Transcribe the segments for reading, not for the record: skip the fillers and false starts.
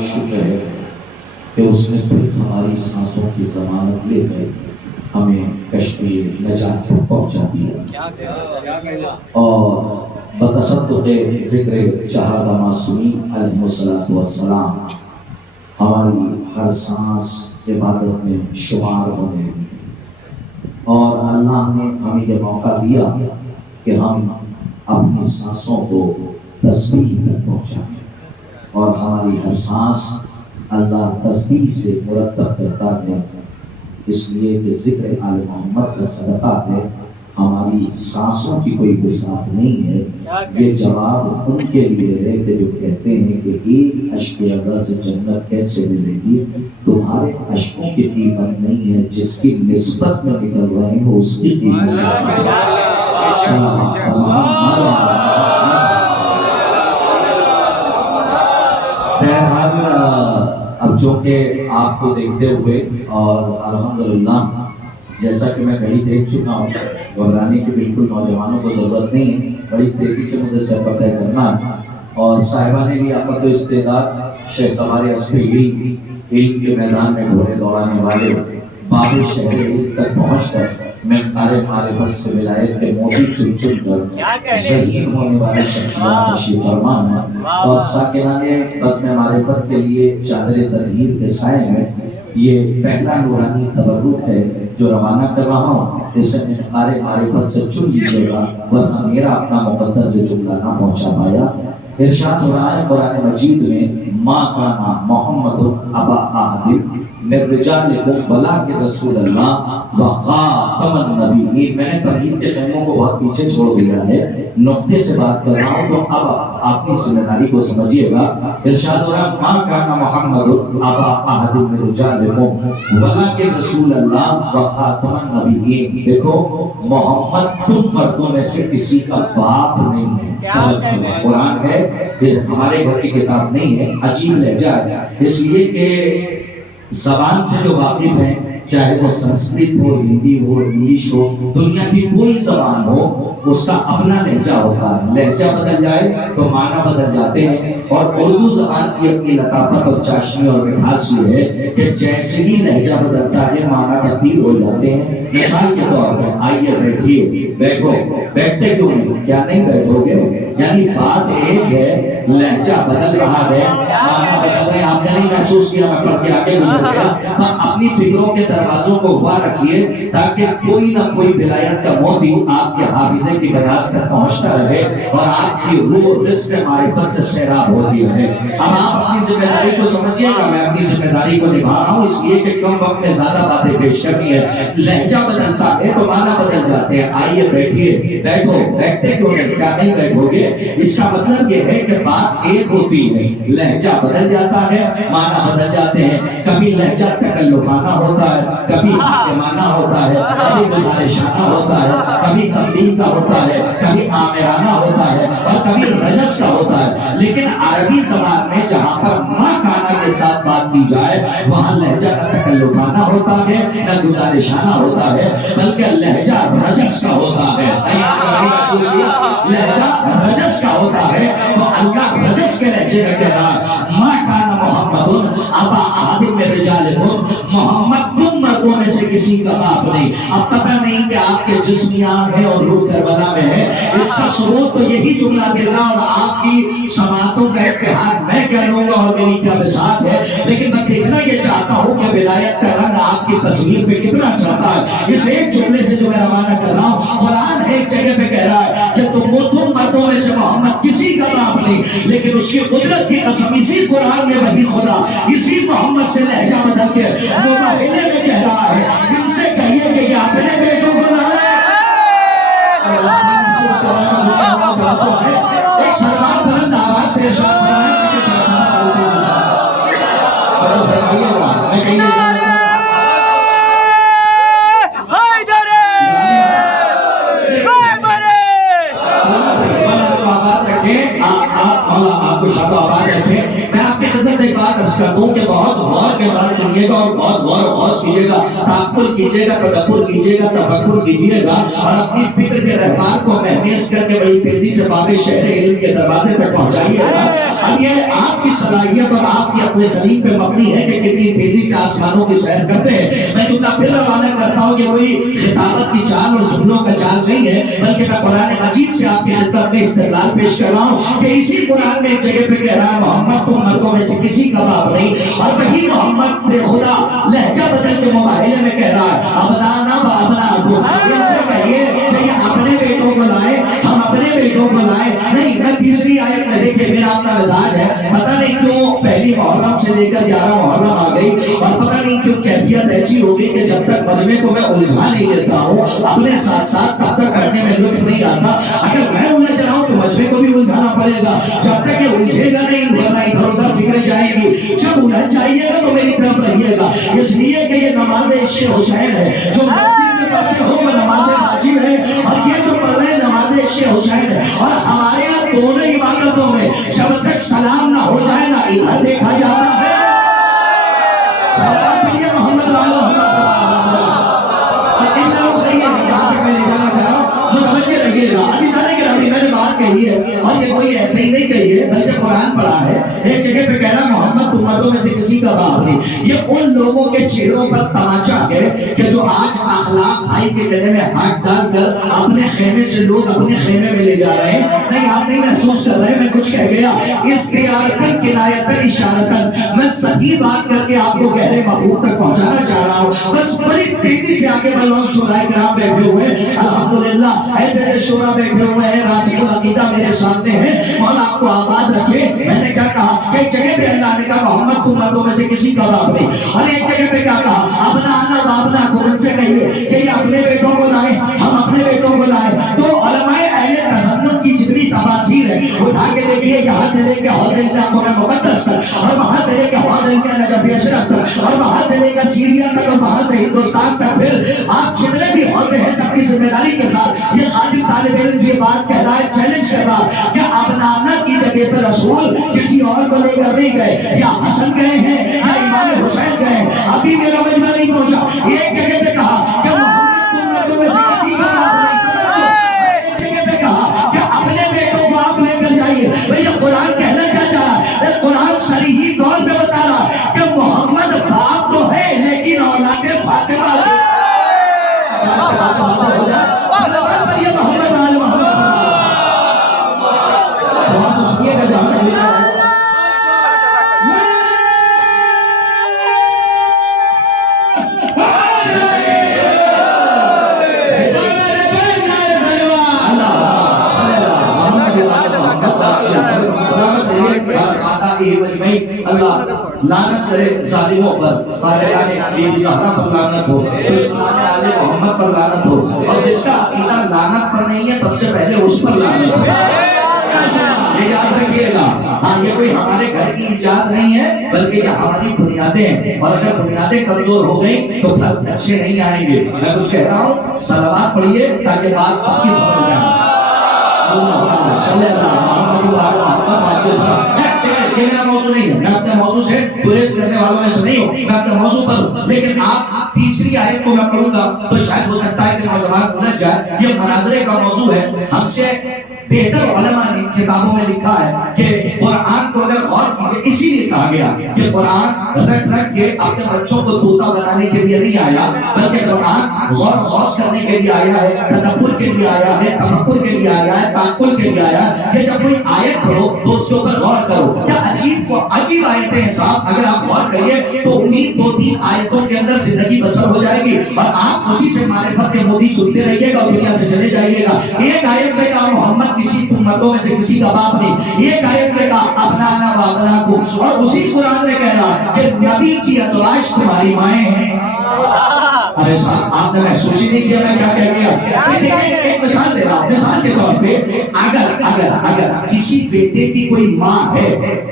لاکھ شکر ہے کہ اس نے پھر ہماری سانسوں کی ضمانت لے کر ہمیں کشتی نجات پر پہنچا دیا اور بتصدق ذکر شہادہ معصومین علیہ الصلوۃ والسلام ہماری ہر سانس عبادت میں شمار ہونے لگی اور اللہ نے ہمیں یہ موقع دیا کہ ہم اپنی سانسوں کو تسبیح تک پہنچائیں اور ہماری ہر سانس اللہ تسبیح سے مرتب کرتا ہے، اس لیے کہ ذکر آل محمد کا صدقہ ہے، ہماری سانسوں کی کوئی بساط نہیں ہے۔ یہ جواب ان کے لیے ہے کہ جو کہتے ہیں کہ ایک اشک ازل سے جنت کیسے ملے گی، تمہارے اشکوں کی قیمت نہیں ہے، جس کی نسبت میں نکل رہے ہیں اس کی قیمت اب چونکہ آپ کو دیکھتے ہوئے اور الحمدللہ جیسا کہ میں گھڑی دیکھ چکا ہوں، گھبرانے کی بالکل نوجوانوں کو ضرورت نہیں ہے، بڑی تیزی سے مجھے سفر طے کرنا ہے اور صاحبان بھی آپ کا تو استعداد شیخ سوار اسب علم کے میدان میں گھوڑے دوڑانے والے باب شہر علم تک پہنچ کر میں قارئ معرفت سے ولایت کے موتی چن چن کر ذہین ہونے والے شخصیات نشیب فرما ہے اور ساکنان بزم معرفت کے لیے چادر تطہیر کے سائے میں یہ پہلا نورانی تبرک ہے جو روانہ کر رہا ہوں، اسے میں قارئ معرفت سے چن لیجیے گا ورنہ میرا اپنا مقدر جو جملہ نہ پہنچا پایا۔ ارشاد ہو رہا ہے قرآن مجید میں ما کانا محمد ابا احد من رجالکم ولکن رسول اللہ وخاتم النبیین۔ میں نے تمہید کے خیموں کو بہت پیچھے چھوڑ دیا ہے، نقطے سے بات کر رہا ہوں تو اب اپنی ذمہ داری کو سمجھیے گا۔ ارشاد ہو رہا ہے ما کانا محمد ابا احد من رجالکم ولکن رسول اللہ وخاتم النبیین۔ دیکھو محمد تم مردوں میں سے کسی کا باپ نہیں ہے، قرآن ہے، ہمارے گھر کی کتاب نہیں ہے، عجیب لہجہ ہے، اس لیے کہ زبان سے جو واقف ہیں، چاہے وہ سنسکرت ہو، ہندی ہو، انگلش ہو، دنیا کی کوئی زبان ہو، اس کا اپنا لہجہ ہوتا ہے، لہجہ بدل جائے تو معنی بدل جاتے ہیں اور اردو زبان کی اپنی لطافت اور چاشنی اور مٹھاس یہ ہے کہ جیسے ہی لہجہ بدلتا ہے معنی تبدیل ہو جاتے ہیں۔ مثال کے طور پہ آئیے بیٹھیے، بیٹھو، بیٹھتے کیوں نہیں؟ کیا نہیں بیٹھو گے؟ یعنی بات ایک ہے، لہجہ بدل رہا ہے، معنی بدل رہے ہیں۔ آپ نے نہیں محسوس کیا، میں پڑھ کے آگے گزر گیا۔ اپنی فکروں کے دروازوں کو ہوا رکھیے تاکہ کوئی نہ کوئی ولایت کا موتی آپ کے حافظے کی بیاض تک پہنچتا رہے اور آپ کی روح رزق معرفت سے سیراب ہوتی رہے۔ اب آپ اپنی ذمہ داری کو سمجھیے گا، میں اپنی ذمہ داری کو نبھا رہا ہوں، اس لیے کہ کم وقت میں زیادہ باتیں پیش کرنی ہے۔ لہجہ بدلتا ہے تو معنی بدل جاتے ہیں۔ آئیے بیٹھیے، بیٹھو، بیٹھتے کیوں نہیں؟ کیا نہیں بیٹھو گے؟ اس کا مطلب یہ ہے کہ بات ایک ہوتی ہے، لہجہ بدل جاتا ہے، معنی بدل جاتے ہیں۔ کبھی لہجہ تکلفانہ ہوتا ہے، کبھی حاکمانہ ہوتا ہے، کبھی گزارشانہ ہوتا ہے، کبھی تنبیہ کا ہوتا ہے، کبھی آمرانہ ہوتا ہے اور کبھی رجس کا ہوتا ہے۔ لیکن عربی زبان میں جہاں پر ما کانا کے ساتھ بات کی جائے وہاں لہجہ نہ تکلفانہ ہوتا ہے نہ گزارشانہ ہوتا ہے، بلکہ لہجہ رجس کا ہوتا ہے۔ لہجہ رجس کا ہوتا ہے تو اللہ رجس کے لہجے میں کہہ رہا ہے ما کانا محمد ابا احد من رجالکم، محمد تم مردوں میں سے کسی کا باپ نہیں۔ اب پتہ نہیں کہ آپ کے جسمیات ہیں اور روح کربلا میں ہے، اس کا ثبوت تو یہی جملہ دینا اور آپ کی سماعتوں کا اتحاد میں کر لوں گا اور میری کیا بساط ہے، لیکن میں دیکھنا یہ چاہتا ہوں کہ ولایت کا رنگ آپ کی تصویر پہ کتنا چڑھتا ہے۔ اس ایک جملے سے جو میں روانہ کر رہا ہوں، قرآن ایک جگہ پہ کہہ رہا ہے کہ تم مردوں میں سے محمد کسی کا باپ نہیں، لیکن اس کی قدرت کی قسم اسی قرآن میں وہی خدا اسی محمد سے لہجہ بدل کے مباہلے میں کہہ رہا ہے، ان سے کہیے کہ یہ اپنے بیٹوں کو نہ ہے۔ ایک سلام بلند آواز سے ارشاد فرمائیں کہ میں کہیں آپ کو شاد و آباد رکھیں۔ میں آپ کی خدمت ایک بات عرض کر دوں کہ بہت غور کے ساتھ سنیے گا اور بہت غور و خوض کیجیے گا، تأمل کیجیے گا، تدبر کیجیے گا، تفکر کیجیے گا، اور اپنی فکر کے رہبار کو محمیز کر کے بڑی تیزی سے باب شہر علم کے دروازے تک پہنچائیے گا۔ اب یہ آپ کی صلاحیت اور آپ کی عقل سلیم پہ مبنی ہے کہ کتنی تیزی سے آسمانوں کی سیر کرتے ہیں۔ میں جملہ پھر روانہ کرتا ہوں کہ وہی خطابت کی چال اور جملوں کا چال نہیں ہے، بلکہ میں قرآن مجید سے آپ کی خدمت میں استدلال پیش کر رہا ہوں کہ اسی قرآن میں ایک جگہ پہ کہہ رہا ہے محمد تم مردوں میں سے کسی کا باپ نہیں، اور وہی محمد سے خدا لہجہ بدل کے مباہلے میں کہہ رہا ہے ابنانا و ابناکم، ان سے کہیے کہ یہ اپنے بیٹوں کو لائے، ہم اپنے بیٹوں کو لائے۔ نہیں، میں تیسری آیت میں دیکھیں میرا اپنا مزاج ہے، پتہ نہیں کیوں پہلی محرم سے لے کر 11 محرم آ گئی، اور پتہ نہیں کیوں کیفیت ایسی ہوگی کہ جب تک مجمع کو میں الجھا نہیں لیتا ہوں اپنے ساتھ ساتھ تب تک پڑھنے میں لطف نہیں آتا۔ اگر میں الجھ رہا ہوں تو مجمع کو بھی الجھانا پڑے گا، جب تک یہ الجھے گا نہیں ورنہ ادھر ادھر فکر جائے گی۔ جب الجھ جائیے گا تو میری طرف رہیے گا، اس لیے کہ یہ نماز عشق حسین ہے، جو مسجد میں پڑھتے ہو وہ نماز واجب ہے، اور یہ جو پڑھ رہے ہیں نماز عشق حسین ہے۔ اور ہمارے یہاں دونوں عبادتوں میں جب تک سلام نہ ہو جائے نہ ادھر دیکھا جاتا ہے۔ صلوات پڑھیے محمد وعلی محمد۔ میں نے بات کہی ہے اور یہ کوئی ایسے ہی نہیں کہی ہے بلکہ قرآن پڑھا ہے، ایک جگہ پہ کہہ رہا محمد تم مردوں میں سے کسی کا باپ نہیں۔ یہ ان لوگوں کے چہروں پر تماچا ہے کہ جو آج اخلاق بھائی کے گلے میں ہاتھ ڈال کر اپنے خیمے سے لوگ اپنے خیمے میں لے جا رہے ہیں۔ نہیں، آپ نہیں محسوس کر رہے، میں کچھ کہہ گیا استعارتاً کنایتاً اشارتاً میں صحیح بات کر کے آپ کو گہرے مفہوم تک پہنچانا چاہ رہا ہوں۔ بس بڑی تیزی سے آگے بڑھ رہا ہوں۔ شورائے کرام بیٹھے ہوئے الحمدللہ، ایسے ایسے شورا بیٹھے ہوئے ہیں، راسخ العقیدہ میرے سامنے ہے، مولا آپ کو آباد رکھے۔ میں نے کیا کہا کہ ایک جگہ پہ اللہ نے کہا محمد تم مردوں میں سے کسی کا باپ نہیں، اور ایک جگہ پہ کیا کہا اپنا آنا باپنا کو ان سے کہیے کہ یہ اپنے بیٹوں کو لائے، ہم اپنے بیٹوں کو لائے۔ تو علماء اہل تسنن کی جتنی تفاسیر ہے اٹھا کے دیکھیے، یہاں سے لے کے حوض علمیہ قرآن مقدس تک، اور وہاں سے لے کے حوض علمیہ نجف اشرف تک، اور وہاں سے لے کر سیریا تک، اور وہاں سے ہندوستان تک، پھر آپ جتنے بھی حوض ہیں سب کی ذمہ داری کے ساتھ یہ خاطب طالب علم یہ بات کہہ رہا ہے، چیلنج کر رہا ہے کہ ابنانا کی جگہ پہ رسول کسی اور کو لے کر نہیں گئے، یا حسن گئے ہیں یا امام حسین گئے ہیں، ابھی میرا مجمع نہیں پہنچا۔ ایک جگہ پہ کہا کہ محمد تم مردوں میں سے کسی کا باپ نہیں، ایک جگہ پہ کہا کہ اپنے بیٹوں کو آپ لے کر جائیے۔ بھئی یہ قرآن کہنا کیا چاہ رہا ہے؟ قرآن صریحی طور پہ بتا رہا ہے کہ محمد باپ تو ہے لیکن اولاد فاطمہ کے اللہ لعنت کرے ظالموں پر، خالقان بی بی زہرا پر لعنت ہو، دشمنان آل محمد پر لعنت ہو، اور جس کا عقیدہ لعنت پر نہیں ہے سب سے پہلے اس پر لعنت ہو۔ یہ یاد رکھیے گا، ہاں یہ کوئی ہمارے گھر کی ایجاد نہیں ہے بلکہ یہ ہماری بنیادیں ہیں، اور اگر بنیادیں کمزور ہو گئی تو پھل اچھے نہیں آئیں گے۔ میں کچھ کہہ رہا ہوں، صلوات پڑھیے تاکہ بات سب کی سمجھ میں آئے۔ اللہ صلی اللہ محمد وعلی محمد۔ یہ میرا موضوع نہیں ہے، میں اپنے موضوع سے گریز کرنے والوں میں سے نہیں ہوں، میں اپنے موضوع پر ہوں، لیکن آپ تیسری آیت کو میں پڑھوں گا تو شاید ہو سکتا ہے کہ نوجوان بھول جائے۔ یہ مناظرے کا موضوع ہے، ہم سے بہتر علماء نے کتابوں میں لکھا ہے کہ قرآن کو اگر غور کیجئے، اسی لیے کہا گیا کہ قرآن رٹ رٹ کے اپنے بچوں کو طوطا بنانے کے لیے نہیں آیا، بلکہ قرآن غور خوض کرنے کے لیے آیا ہے، تدبر کے لیے آیا ہے، تفکر کے لیے آیا ہے، تعقل کے لیے آیا ہے کہ جب کوئی آیت پڑھو تو اس کے اوپر غور کرو۔ کیا عجیب آیتیں ہیں صاحب، اگر آپ غور کریے تو انہی 2-3 آیتوں کے اندر زندگی بسر ہو جائے گی، اور آپ اسی سے معرفت کے موتی چنتے رہیے گا اور دنیا سے چلے جائیے گا۔ ایک آیت میں کہا محمد کسی تم مردوں میں سے کسی کا باپ نہیں، ایک آیت میں کہا ابنانا و ابناکم، اور اسی قرآن میں کہہ رہا کہ نبی کی ازواج تمہاری مائیں ہیں۔ ارے صاحب آپ نے محسوس ہی نہیں کیا میں کیا کہہ گیا؟ ایک مثال دے رہا ہوں، مثال کے طور پہ اگر کسی بیٹے کی کوئی ماں ہے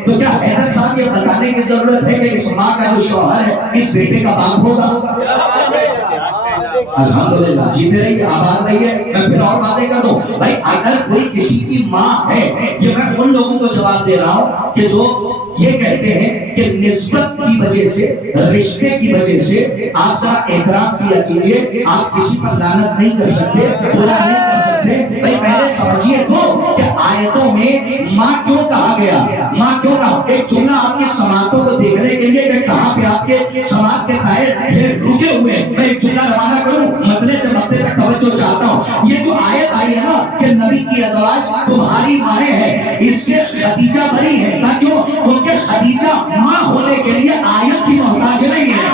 تو کیا حیدر صاحب یہ بتانے کی ضرورت ہے کہ اس ماں کا جو شوہر ہے اس بیٹے کا باپ ہوگا؟ अल्हम्दुलिल्लाह, जीते रहिए, आबाद रहिए। मैं फिर और वादे कर दूं भाई, अगर कोई किसी की माँ है, ये मैं उन लोगों को जवाब दे रहा हूं कि जो ये कहते हैं कि निस्बत की वजह से, रिश्ते की वजह से आप जरा एहतराम किया कीजिए, आप किसी पर लानत नहीं कर सकते, बुरा नहीं कर सकते। भाई पहले समझिए तो कि आयतों में माँ क्यों कहा गया, माँ क्यों कहा। एक जुमला आपकी समातों को देखने के लिए कि कहां पे आपके समाज के तायर रुके हुए, मैं एक जुमला रवाना करूं, मतले से मतले तक तवज्जो चाहता हूं। ये जो आयत आई है ना कि नबी की अज़वाज तुम्हारी माएँ हैं, इससे खदीजा बरी है। क्यों? क्योंकि खदीजा माँ होने के लिए आयत की मोहताज नहीं है।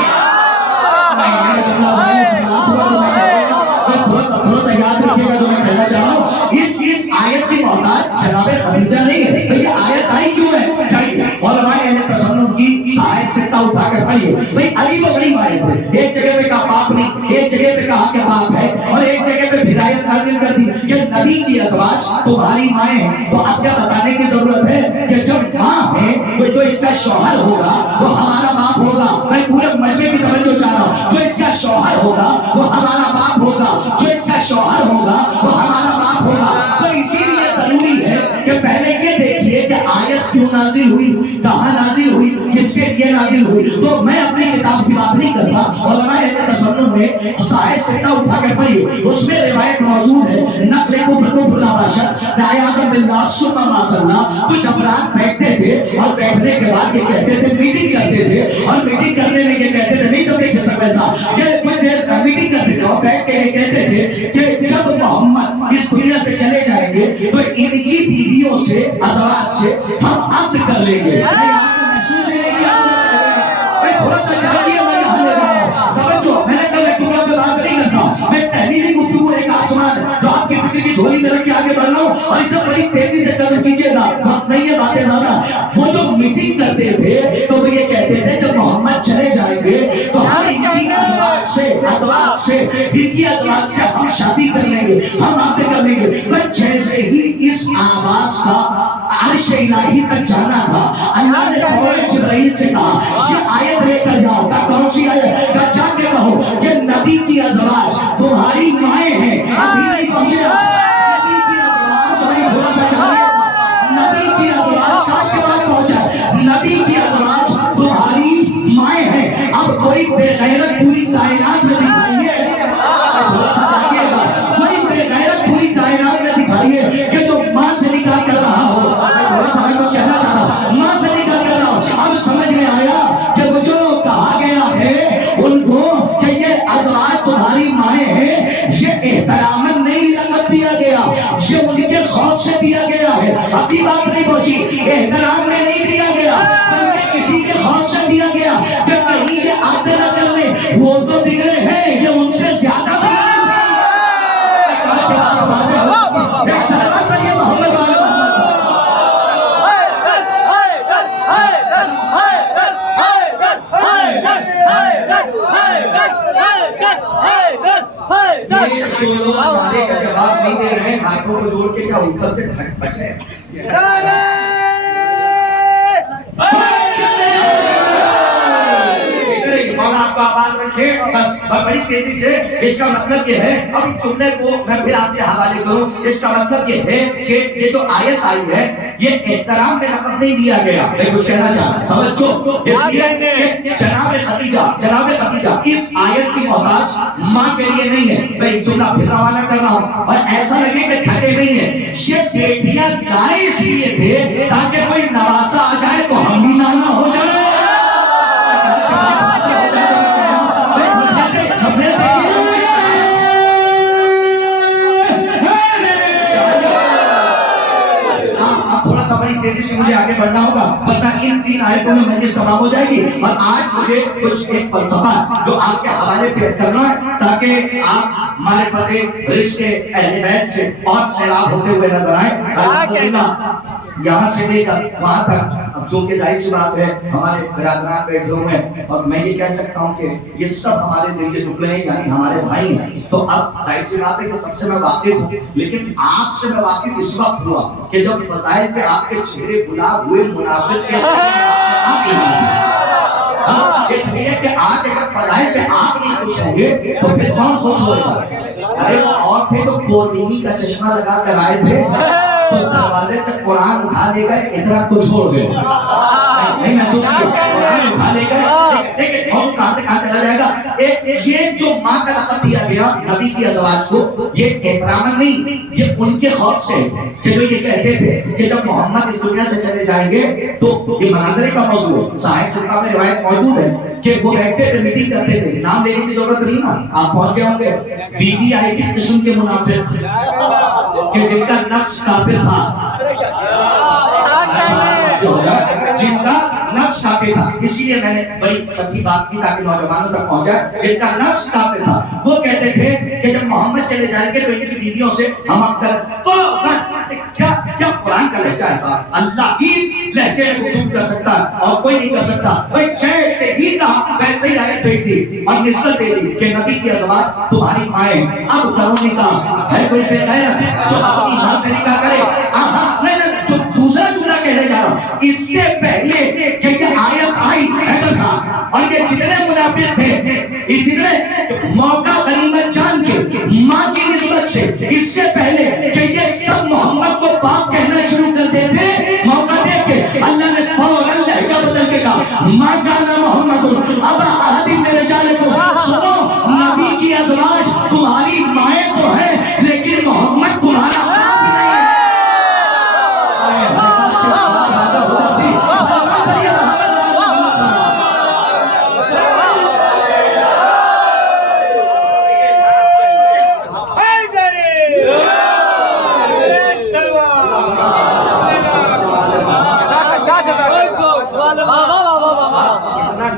थोड़ा सा याद रखिएगा जो मैं कहना चाह रहा हूँ। इस आयत की मोहताज जनाब खदीजा नहीं है। भैया आयत आई क्यों है? चाहिए और हमारे तसन्नुम की सहायक सिक्का उठाकर पढ़िए। भाई अली वो गरीब आए थे, एक जगह पे कहा बाप नहीं, एक जगह पे कहा कि बाप है, और एक जगह पे हिदायत नाजिल कर दी कि नबी की अज़वाज तुम्हारी माएँ हैं। तो अब क्या बताने की जरूरत है कि जब माँ है तो जो इसका शौहर होगा वो हमारा बाप होगा। मैं पूरे मजमे की तवज्जो चाह रहा हूँ। जो इसका शौहर होगा वो हमारा बाप होगा, जो इसका शौहर होगा वो हमारा बाप होगा। तो इसीलिए जरूरी है कि पहले ये देखिए कि आयत क्यों नाजिल हुई, कहाँ नाजिल हुई, किसके लिए नाजिल हुई। तो मैं अपनी किताब की बात नहीं करता, और हमारे तसन्नुम में साहिब सिक्का उठा के पढ़िए, उसमें रिवायत मौजूद है। नक़ल कुफ्र नाबाशा नायाज़म बिल्लाह सुम्मा माज़ल्लाह। कुछ अफराद बैठते थे और बैठने के बाद ये कहते थे, मीटिंग करते थे, और मीटिंग करने में ये कहते थे, नहीं तो देख सकते साहब, ये कुछ देर मीटिंग करते थे और बैठ के ये कहते थे कि जब मोहम्मद इस दुनिया से चले जाएंगे तो इनकी बीवियों से, अज़वाज से हम अक़्द कर लेंगे। महसूस ही नहीं किया। थोड़ा सा जानिए, मैं यहाँ ले रहा हूँ तवज्जो। मैंने कल एक टुकड़ा पे बात नहीं करता हूँ, मैं तहरीरी गुफ्तगू एक आसमान जो आपकी फिक्र की झोली में रख के आगे बढ़ रहा हूँ, और इसे बड़ी तेजी से कदर कीजिएगा, वक्त नहीं है बातें ज्यादा। वो जो मीटिंग करते थे तो वो ये कहते थे जब मोहम्मद चले जाएंगे तो हम इनकी अज़वाज से इनकी अज़वाज से हम शादी कर लेंगे, हम आते कर लेंगे। मैं जैसे ही इस आवाज का अर्श इलाही तक जाना था, अल्लाह ने फौरन जिब्राइल से कहा ये आयत लेकर जाओ। कौन सी आयत? जाके कहो कि नबी की अज़वाज तुम्हारी माएँ हैं। अभी नहीं पहुंचे, नबी की अज़वाज, नहीं थोड़ा सा जानिए, नबी की अज़वाज काश के बाद पहुंचा, नबी की अज़वाज तुम्हारी माएँ हैं। अब कोई बेगैरत पूरी कायनात में दिखाइए, थोड़ा सा जानिएगा, कोई बेगैरत पूरी कायनात में दिखाइए कि जो माँ से निकाह कर रहा हो। थोड़ा सा मैं कुछ कहना चाह रहा हूँ, माँ से निकाह कर रहा हूँ। अब समझ में आया कि वो जो कहा गया है उनको कि ये अज़वाज तुम्हारी माएँ हैं, ये एहतरामन नहीं लक़ब दिया गया, ये उनके खौफ से दिया गया है। अपनी बात नहीं पहुंची, एहतराम में नहीं दिया गया, बल्कि किसी के खौफ से दिया गया कि कहीं ये आते न कर ले, वो तो बिगड़े हैं, ये उनसे ज्यादा जो लोग नारे का जवाब नहीं दे रहे हैं, हाथों को जोड़ के क्या ऊपर से खटपट है। और आपको आवाज रखे बस बड़ी तेजी से। इसका मतलब ये है, अब इस जुमले को मैं फिर आपके हवाले करूं, इसका मतलब ये है कि ये जो आयत आई है ये एहतराम में लक़ब नहीं दिया गया। मैं कुछ कहना चाहता हूं, जनाब खदीजा इस आयत की मोहताज माँ के लिए नहीं है। मैं एक जुमला फिर रवाना कर रहा हूं, और ऐसा लगे कि थके नहीं है, ये बेटियां गाय इसलिए थे ताकि कोई नवासा आ जाए तो हम भी नाना हो जाए। तेजी से मुझे आगे बढ़ना होगा, वरना इन 3 आयतों में मजलिस तमाम हो जाएगी। और आज मुझे कुछ एक फलसफा जो आपके हवाले पे करना है ताकि आप हमारे पते रिश्ते अहले बैत से और सैलाब होते हुए नजर आए। यहाँ से लेकर वहां तक जो कि जाहिर सी बात है हमारे बिरादरान बैठे हुए हैं, और मैं ये कह सकता हूँ कि ये सब हमारे दिल के टुकड़े हैं, यानी हमारे भाई हैं। तो अब जाहिर सी बात है कि सबसे मैं वाकिफ हूँ, लेकिन आपसे मैं वाकिफ इस वक्त हुआ कि जब फजाइल पे आपके चेहरे गुलाब हुए, मुनाफिक के इसलिए कि आज अगर फजाइल पे आप नहीं खुश होंगे तो फिर कौन खुश होएगा? अरे वो और थे तो कोरबीनी का चश्मा लगा कर आए थे, तो दरवाजे से कुरान उठा ले गए, इतना तो छोड़ गए। नहीं महसूस किया? कुरान उठा ले गए, लेकिन कहां से कहां चला जाएगा? ये जो माँ का लक़ब दिया गया नबी की अज़वाज को, ये एहतरामन नहीं, ये उनके खौफ से कि जो ये कहते थे कि जब मोहम्मद इस दुनिया से चले जाएंगे तो ये मनाज़रे का मौजू है। साहिह सिक्का में रिवायत मौजूद है कि वो बैठते थे, मीटिंग करते थे, नाम लेने की जरूरत नहीं ना, आप पहुंच गए होंगे। वीवीआईपी किस्म के मुनाफिक कि जिनका नफ्स काफिर था, जिनका नफ्स काफिर था, इसीलिए मैंने बड़ी सच्ची बात की ताकि नौजवानों तक पहुंच जाए। जिनका नफ्स काफिर था वो कहते थे कि जब मोहम्मद चले जाएंगे तो इनकी बीवियों से हम क्या क्या कुरान का लहजा ऐसा, अल्लाह ही लहजे में गुफ्तगू कर सकता है और कोई नहीं कर सकता। भाई जैसे ही कहा वैसे ही आयत भेज दी और निस्बत दे दी कि नबी की अज़वाज तुम्हारी माएँ। अब करो निकाह, है कोई बेगैरत जो अपनी माँ से निकाह करे? मैं जो दूसरा जुमला कहने जा रहा हूँ, इससे पहले कि ये आयत आई ऐसा और ये जितने मुनाफिक थे, इतने मौका गनीमत जान के माँ की निस्बत से, इससे पहले कि ये सब मोहम्मद को बाप कहना शुरू कर देते, मौका दे के अल्लाह ने फौरन लहजा बदल के कहा माँ का नाम मोहम्मद अब अहदी मेरे जाने को सुनो, नबी की अज़वाज तुम्हारी माएँ तो है लेकिन मोहम्मद तुम्हारा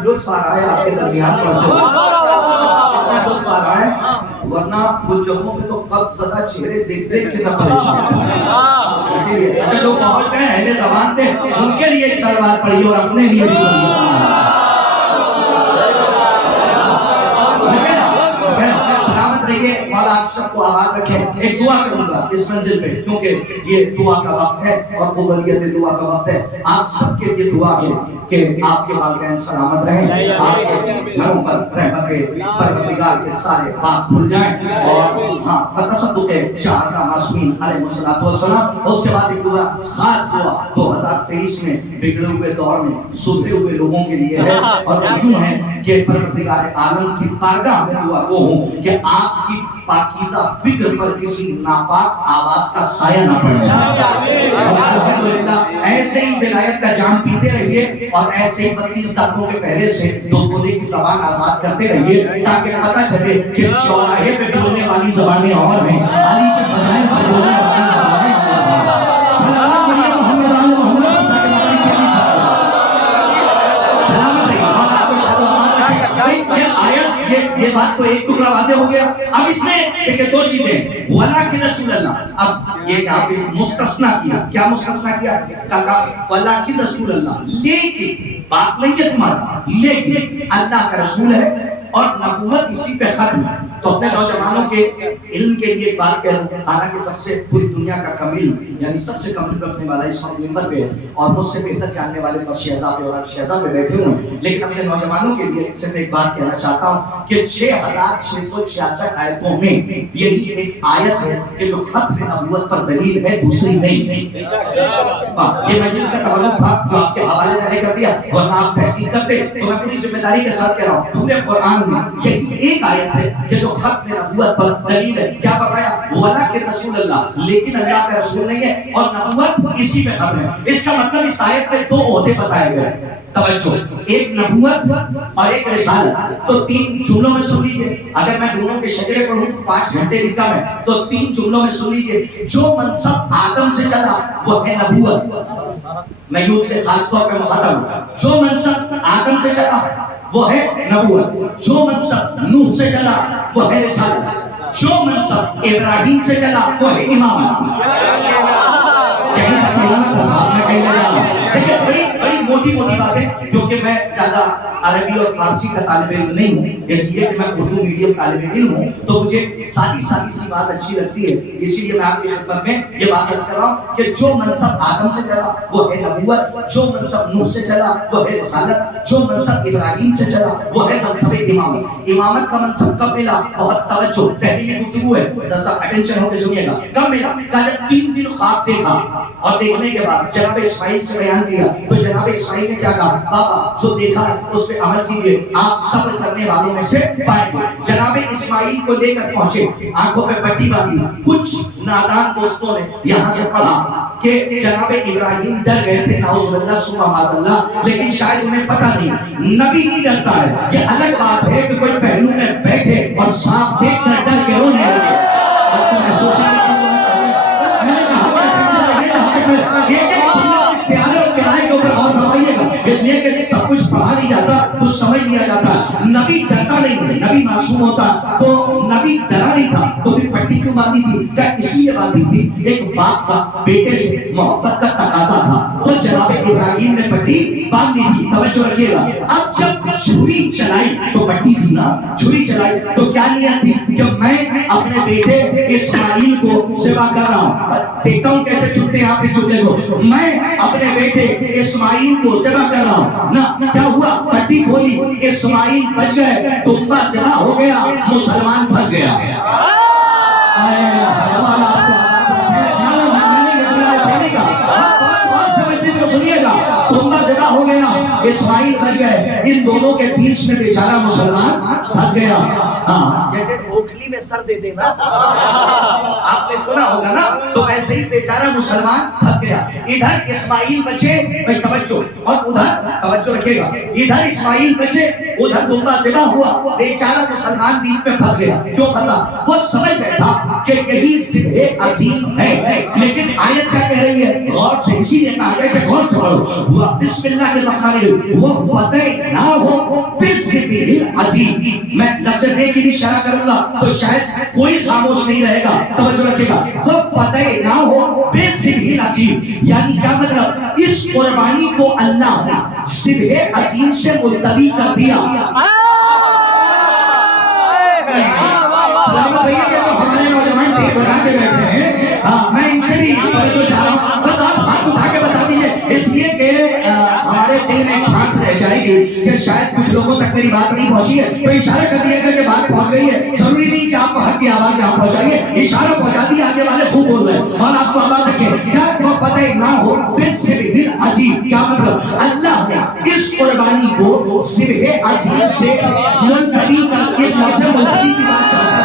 लुत्फ आ रहा है आपके दरमियान पर, इतना लुत्फ आ रहा है, वरना कुछ जगहों पे तो कब सदा चेहरे देख देख के मैं परेशान था। इसीलिए अच्छा जो पहुंच गए अहले ज़बान थे उनके लिए एक सलवार पढ़ी और अपने लिए भी पढ़ी। सलामत रहिए, मौला आप सबको आबाद रखें। एक दुआ करूंगा इस मंजिल पे, क्योंकि ये दुआ का वक्त है और कबूलियत दुआ का वक्त है। आप सबके लिए दुआ है कि आपके वालिदैन सलामत रहें, आपके घरों पर रहमते परवरदिगार के सारे बात भूल जाएं और हाँ तसद्दुक़े शहादा मासूमीन अलैहिस्सलातु वस्सलाम। उसके बाद एक दुआ, खास दुआ 2023 में बिगड़े हुए दौर में सुधरे हुए लोगों के लिए है और यूं है कि परवरदिगार आलम की बारगाह में दुआ वो हो कि आपकी पाकीज़ा फिक्र पर किसी नापाक आवाज का साया ना पड़े। अल्हम्दुलिल्लाह ऐसे ही विलायत का जाम पीते रहिए और ऐसे ही 32 दांतों के पहरे से दो बोले की ज़बान आजाद करते रहिए ताकि पता चले कि चौराहे पे बोलने वाली ज़बानें और हैं, अली के मज़ाहिर पर बोलने वाली ज़बानें सल्लल्लाहु अलैहि मोहम्मद आले मोहम्मद ताकि हमारी पीढ़ी सलामत रहे। और आपको शाबाश भाई ये आयत ये बात को एक टुकड़ा वाज़े हो गया। अब इसमें देखिए दो चीजें, वला की रसूल अल्लाह, अब ये आप मुस्तस्ना किया, क्या मुस्तस्ना किया? कहा वला की रसूल अल्लाह, लेकिन बात नहीं है तुम्हारा, लेकिन अल्लाह का रसूल है और नबूवत इसी पे खत्म है। तो अपने नौजवानों के इल्म के लिए बात कह रहा हूँ, हालांकि सबसे पूरी दुनिया का कमील यानी सबसे कमील रखने वाला इस मिंबर पे और मुझसे बेहतर जानने वाले पर शहजादे और शहजादे बैठे हुए हैं, लेकिन अपने नौजवानों के लिए सिर्फ एक बात कहना चाहता हूँ कि 6666 आयतों में यही एक आयत है कि जो खत्म नबूवत पर दलील है, दूसरी नहीं है। ये मजलिस का तवज्जुह था जो आपके हवाले मैंने कर दिया, वरना आप तहकीक करते तो मैं पूरी जिम्मेदारी के साथ कह रहा हूँ पूरे कुरान में यही एक आयत है कि जो खत्म नबूवत पर दलील है। क्या बताया? वला के रसूल अल्लाह, लेकिन अल्लाह का रसूल नहीं है और नबूवत इसी में खत्म है। इसका मतलब इस आयत में दो ओहदे बताए गए, तवज्जो, एक नबूवत और एक रिसालत। तो तीन जुमलों में सुन लीजिए, अगर मैं दोनों के शजरे पढ़ूं 5 घंटे भी कम है, तो 3 जुमलों में सुन लीजिए। जो मनसब आदम से चला वो है नबूवत, मैं यूं से खास तौर पे मुखातब, जो मनसब आदम से चला वो है नबूवत, जो मनसब नूह से चला वो है रिसालत, जो मनसब इब्राहीम से चला वो है इमामत। यही जाना था साहब, मैं कहीं नहीं जा रहा। देखिए बड़ी मोटी बातें, क्योंकि मैं ज्यादा अरबी और फारसी का तालिब इल्म नहीं हूँ, इसलिए कि मैं उर्दू मीडियम तालिब इल्म हूँ, तो मुझे सादी सी बात अच्छी लगती है, इसीलिए मैं आपकी खिदमत में ये बात अर्ज कर रहा हूँ कि जो मनसब आदम से चला वो है नबूवत, जो मनसब नूह से चला वो है रिसालत, जो मनसब इब्राहिम से चला वो है मनसब इमामत। इमामत का मनसब कब मिला? बहुत तवज्जो, पहली ये गुफ्तगू है, दरअसल अटेंशन होकर सुनिएगा। कब मिला? कहा जब 3 दिन ख्वाब देखा और देखने के बाद जनाब इस्माइल से बयान किया, तो जनाब इस्माइल ने क्या कहा? बाबा जो देखा है उस पे अमल कीजिए, आप सब्र करने वालों में से पाएंगे। जनाब इस्माइल को लेकर पहुंचे, आंखों पे पट्टी बांधी। कुछ नादान दोस्तों ने यहाँ से पढ़ा कि जनाब इब्राहिम डर गए थे, नाउज़ुबिल्लाह सुम्मा माज़अल्लाह, लेकिन शायद उन्हें पता नहीं नबी नहीं डरता है। ये अलग बात है कि कोई पहलू में बैठे और सांप देख कर डर के रोने लगे। आपको महसूस नहीं होता? मैंने कहा इसलिए कि सब कुछ पढ़ा नहीं जाता, कुछ समझ लिया जाता। नबी डरता नहीं है, नबी मासूम होता तो नबी डरा नहीं था, तो फिर पट्टी क्यों बांधी थी? क्या इसलिए बांधी थी? एक बाप का बेटे से मोहब्बत का तकाजा था, तो जनाब इब्राहिम ने पट्टी बांधी थी। तवज्जो रखिएगा। अब जब छुरी चलाई तो पट्टी थी ना, छुरी चलाई तो क्या नियत थी कि मैं अपने बेटे इस्माइल को सेवा कर रहा हूँ। देखता हूँ कैसे छुपते हैं आप भी चुपने को। मैं अपने बेटे इस्माइल को सेवा कर रहा हूँ ना। क्या हुआ? पट्टी खोली, इस्माइल बच गए, दुम्बा ज़िबा हो गया, मुसलमान फंस गया। सुनिएगा, दुम्बा ज़िबा हो गया, इस्माइल बच गए, इन दोनों के बीच में बेचारा मुसलमान फंस गया। हाँ, जैसे ओखली में सर दे देना आपने सुना होगा ना, तो वैसे ही बेचारा मुसलमान फंस गया। इधर इस्माइल बचे, भाई तवज्जो, और उधर तवज्जो रखिएगा, इधर इस्माइल बचे, उधर दुम्बा ज़िबा हुआ, बेचारा मुसलमान बीच में फंस गया। क्यों फंसा? वो समझ बैठा कि यही ज़िब्हे अज़ीम है, लेकिन आयत क्या कह रही है? गौर से, इसीलिए कहा गया कि गौर से पढ़ो। वो बिस्मिल्लाहिर्रहमानिर्रहीम, वो फतेह ना हो बिज़्ज़िब्हिल अज़ीम। मैं लफ्ज़ ने की इशारा करूंगा तो शायद कोई खामोश नहीं रहेगा। तवज्जो रखिएगा, वो फतेह ना हो बिज़्ज़िब्हिल अज़ीम, यानी क्या मतलब? इस कुर्बानी को अल्लाह ने ज़िब्हे अज़ीम से मुल्तवी कर दिया। सलामत रहिए कि तो हमारे नौजवान टेक लगा के बैठे हैं। हाँ, मैं इनसे भी तवज्जो चाह रहा हूँ, बस आप हाथ उठा के बता दीजिए, इसलिए कि हमारे दिल में खास रह जाएगी कि शायद कुछ लोगों तक मेरी बात नहीं पहुंची है, तो इशारा कर दिएगा कि बात पहुंच गई है। जरूरी नहीं कि आप हक की आवाज यहाँ पहुंचाइए, इशारा पहुंचा दिया, आगे वाले खूब बोल रहे हैं। और आपको आवाज रखें, क्या को पता ना हो बिज़्ज़िब्हिल अज़ीम, क्या मतलब? अल्लाह ने इस कुर्बानी को ज़िब्हे अज़ीम से मुल्तवी करके लफ्ज़ मुल्तवी की बात चाहता है।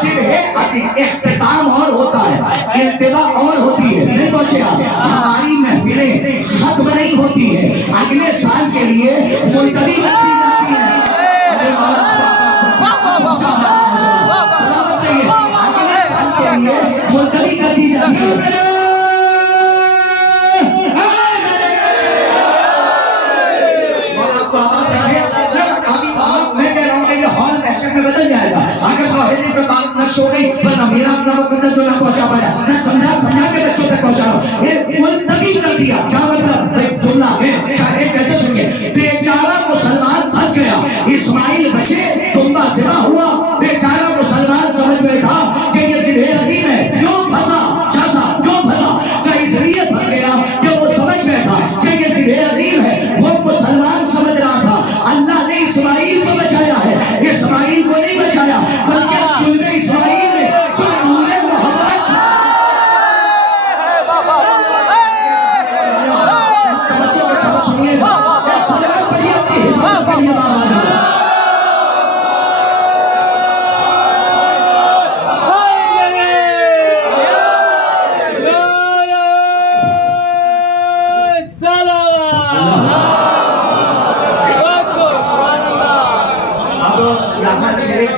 ज़िब्हे अज़ीम इख्तिताम और होता है, इल्तिवा और होती है। नहीं पहुंचे आप? हमारी महफिलें खत्म नहीं होती है, अगले साल के लिए मुल्तवी कर दी जाती है। सलामत रहिए, अगले साल के लिए मुल्तवी कर दी जाती है। बदल जाएगा अगर तौहीद पे बात न शो गई, वरना मेरा अपना मुकद्दस जो ना पहुंचा पाया, मैं समझा के बच्चों तक पहुंचा रहा हूं। ये मुल्तवी कर दिया, क्या मतलब? एक जुमला है, चाहे कैसे सुनिए, बेचारा मुसलमान फंस गया, इस्माइल बचे, दुम्बा ज़िबा हुआ, बेचारा मुसलमान समझ बैठा कि ये ज़िब्हे अज़ीम है। क्यों फंसा? क्यों फंसा? क्या इसलिए फंस गया कि वो समझ बैठा कि ये ज़िब्हे अज़ीम है। वो मुसलमान समझ रहा था अल्लाह ने इस्माइल को बचाया है, इस्माइल को नहीं बचाया, बल्कि सुल्ह इस्माइल में जो नूरे मोहब्बत सुनिएगा, सलाम पढ़िए अपनी हिम्मत के लिए आवाज में।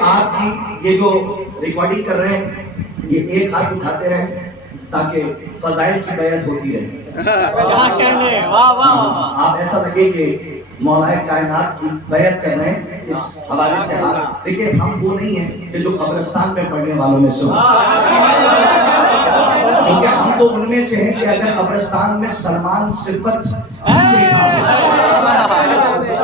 आपकी ये जो रिकॉर्डिंग कर रहे हैं, ये एक हाथ उठाते रहे ताकि फजाइल की बैत होती रहे। आप ऐसा लगे कि मौलाए कायनात की बैत कर रहे हैं, इस हवाले से हाथ देखिए। हम वो नहीं है कि जो कब्रिस्तान में पढ़ने वालों में से کیونکہ ہم تو ان میں سے ہیں کہ اگر قبرستان میں سلمان صفت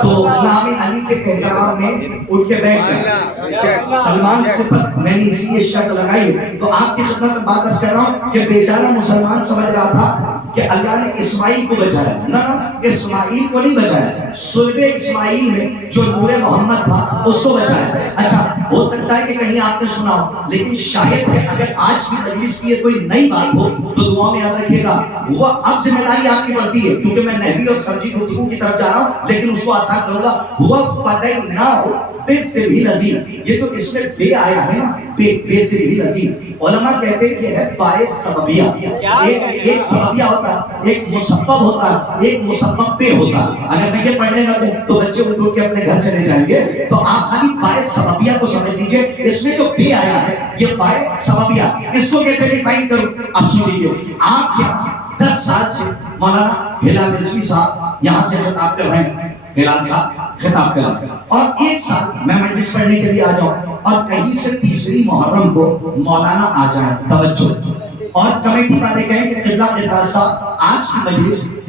تو نام علی کے احترام میں اٹھ کے بیٹھ جائیں. سلمان صفت میں نے اسی لیے شرط لگائی ہے. تو آپ کی خدمت میں بات کر رہا ہوں کہ بیچارہ مسلمان سمجھ رہا تھا کہ اللہ نے اسماعیل کو بچایا. نہ اسماعیل کو نہیں بچایا, صلب اسماعیل میں جو نور محمد تھا اس کو بچایا. اچھا ہو سکتا ہے کہ کہیں آپ نے سنا ہو, لیکن شاید کہ اگر آج کی مجلس کی کوئی نئی بات ہو تو دعا میں یاد رکھیے گا. وہ اب ذمہ داری آپ کی بڑھتی ہے کیونکہ میں نحوی اور سبزی گفتگو کی طرف جا رہا ہوں, لیکن اس کو آسان کروں گا. وہ فدیناہ بے سے بھی لذیذ, یہ تو اس میں بے آیا ہے نا, بے سے بھی لذیذ. علماء کہتے ہیں کہ ہے باعث سببیہ. ایک سببیہ ہوتا ہے, ایک مسبب ہوتا ہے, ایک مسبب بے ہوتا ہے. اگر میں یہ پڑھنے لگوں تو بچے اٹھ کے اپنے گھر چلے جائیں گے. تو آپ خالی باعث سببیہ کو سمجھ لیجئے. اس میں جو بے آیا ہے یہ باعث سببیہ, اس کو کیسے ڈیفائن کروں؟ اب سنیے, آپ یہاں 10 سال سے مولانا ہلال رضوی صاحب یہاں سے خطاب کر رہے ہیں. ہلال صاحب خطاب کر رہے ہیں اور 1 سال میں مجلس پڑھنے کے لیے آ جاؤں اور کہیں سے تیسری محرم کو مولانا آ جائیں. توجہ, اور کمیٹی والے کہیں کہ قبلہ قطار صاحب آج کی مجلس